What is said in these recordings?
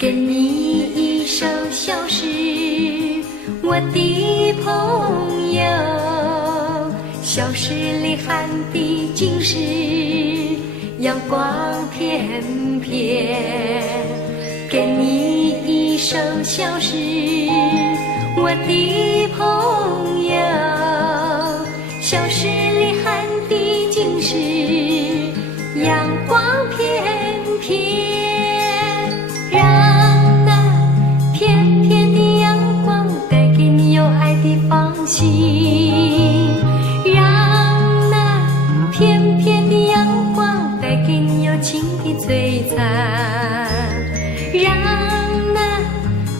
给你一首小诗，我的朋友。小诗里含的尽是阳光片片。给你一首小诗，我的朋友。小诗里含的尽是阳光片片。让那片片的阳光带给你有情的璀璨，让那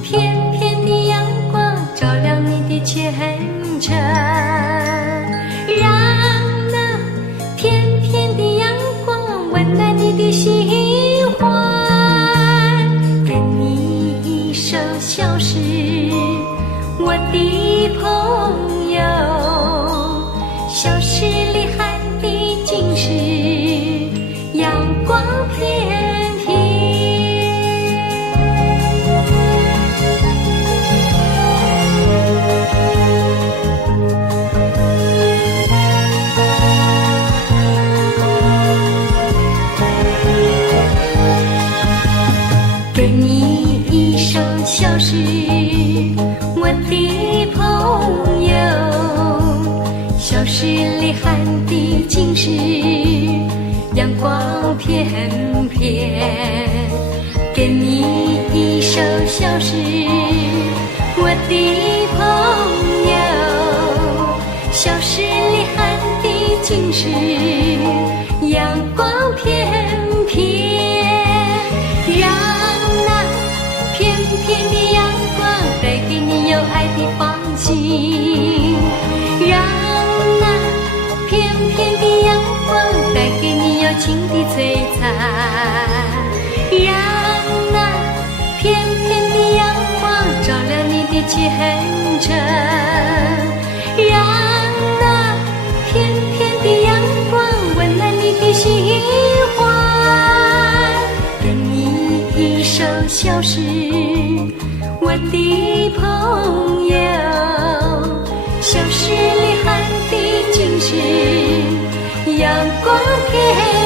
片片的阳光照亮你的前程，让那片片的阳光温暖你的心怀。给你一首小诗，我的朋友。小诗里含的尽是阳光片片。给你一首小诗，我的朋友。小诗里含的尽是阳光片片。给你一首小诗，我的朋友。小诗里含的尽是阳光片片。让那片片的阳光带给你有爱的放心，让片片的阳光带给你有情的璀璨，让那片片的阳光照亮你的前程，让那片片的阳光温暖你的心怀。给你一首小诗，我的朋友。小诗里含的尽是阳光片。